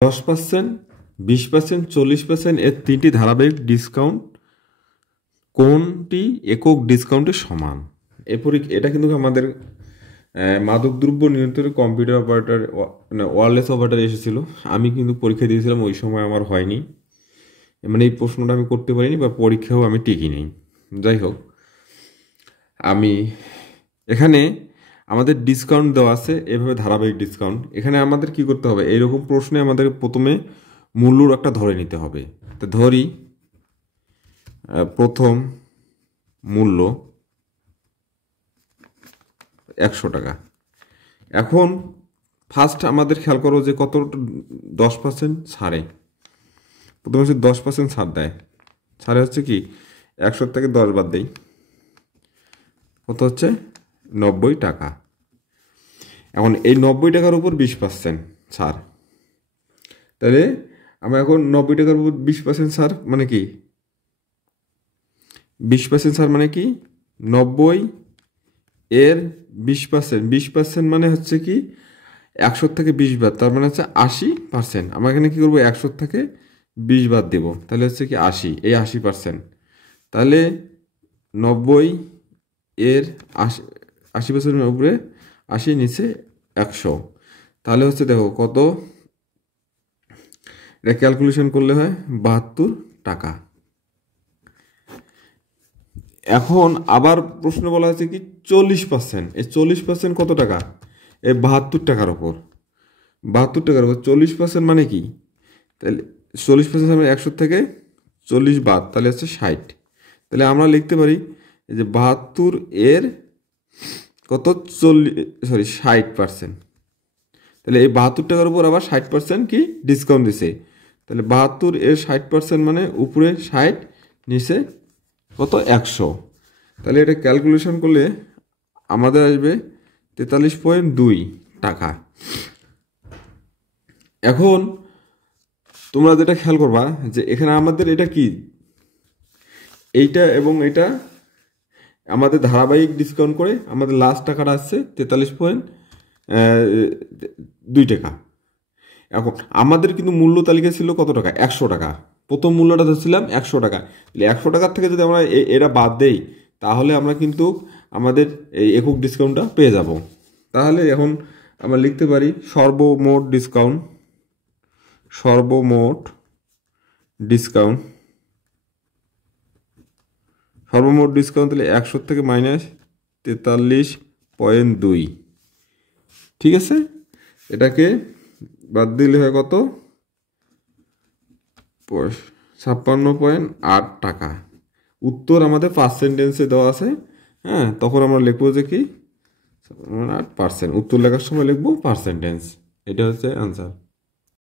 10%, 20%, 40% এর তিনটি ধারাবাহিক ডিসকাউন্ট কোনটি একক ডিসকাউন্টের সমান? এটা কিন্তু আমাদের মাদকদ্রব্য নিয়ন্ত্রণের কম্পিউটার অপারেটর মানে ওয়্যারলেস অপারেটর এসেছিল। আমি কিন্তু পরীক্ষা দিয়েছিলাম, ওই সময় আমার হয়নি, মানে এই প্রশ্নটা আমি করতে পারিনি বা পরীক্ষাও আমি টিকি নেই। যাই হোক, আমি এখানে আমাদের ডিসকাউন্ট দেওয়া আছে এভাবে ধারাবাহিক ডিসকাউন্ট। এখানে আমাদের কি করতে হবে, এইরকম প্রশ্নে আমাদের প্রথমে মূল্যর একটা ধরে নিতে হবে। তো ধরি প্রথম মূল্য 100 টাকা। এখন ফার্স্ট আমাদের খেয়াল করো যে কত 10% ছাড়ে, প্রথমে হচ্ছে 10% ছাড় দেয়। ছাড়ে হচ্ছে কি 100 থেকে 10 বাদ দেই, কত হচ্ছে 90 টাকা। এখন এই 90 টাকার উপর 20% ছাড়, তাহলে আমরা এখন 90 টাকার উপর 20% ছাড় মানে কি 20% ছাড় মানে কি 90 এর 20%, 20% মানে হচ্ছে কি 100 থেকে 20 বাদ, তার মানে হচ্ছে 80%। আমরা এখানে কি করবো 100 থেকে 20 বাদ দেব, তাহলে হচ্ছে কি 80, এই 80%। তাহলে 90 এর 80% উপরে 80 নিচে 100, তাহলে হচ্ছে দেখো কত, এটা ক্যালকুলেশন করলে হয় 72 টাকা। এখন আবার প্রশ্ন বলা হচ্ছে কি 40%, এই 40% কত টাকা, এই 72 টাকার ওপর, 72 টাকার ওপর 40% মানে কি, তাহলে 40% মানে 100 থেকে 40 বাদ, তাহলে হচ্ছে 60। তাহলে আমরা লিখতে পারি যে 72 এর কত 60%। তাহলে এই 72 টাকার উপর আবার 60% কি ডিসকাউন্ট দিছে, তাহলে 72 এর 60% মানে উপরে 60 নিচে কত 100। তাহলে এটা ক্যালকুলেশন করলে আমাদের আসবে 43.2 টাকা। এখন তোমরা যেটা খেয়াল করবা যে এখানে আমাদের এটা কি, এইটা এবং এটা আমাদের ধারাবাহিক ডিসকাউন্ট করে আমাদের লাস্ট টাকাটা আসছে 43.2 টাকা। এখন আমাদের কিন্তু মূল্য তালিকা ছিল কত টাকা, 100 টাকা। প্রথম মূল্যটা ধরছিলাম 100 টাকা, 100 টাকার থেকে যদি আমরা এরা বাদ দেই তাহলে আমরা কিন্তু আমাদের এই একক ডিসকাউন্টটা পেয়ে যাব। তাহলে এখন আমরা লিখতে পারি সর্বমোট ডিসকাউন্ট সর্বমোট ডিসকাউন্ট তাহলে 100 থেকে মাইনাস 43.2, ঠিক আছে। এটাকে বাদ দিলে হয় কত 56.8 টাকা। উত্তর আমাদের পার্সেন্টেন্সে দেওয়া আছে, হ্যাঁ, তখন আমরা লিখবো যে কি 8%, উত্তর লেখার সময় লিখবো পার্সেন্টেন্স, এটা হচ্ছে অ্যান্সার।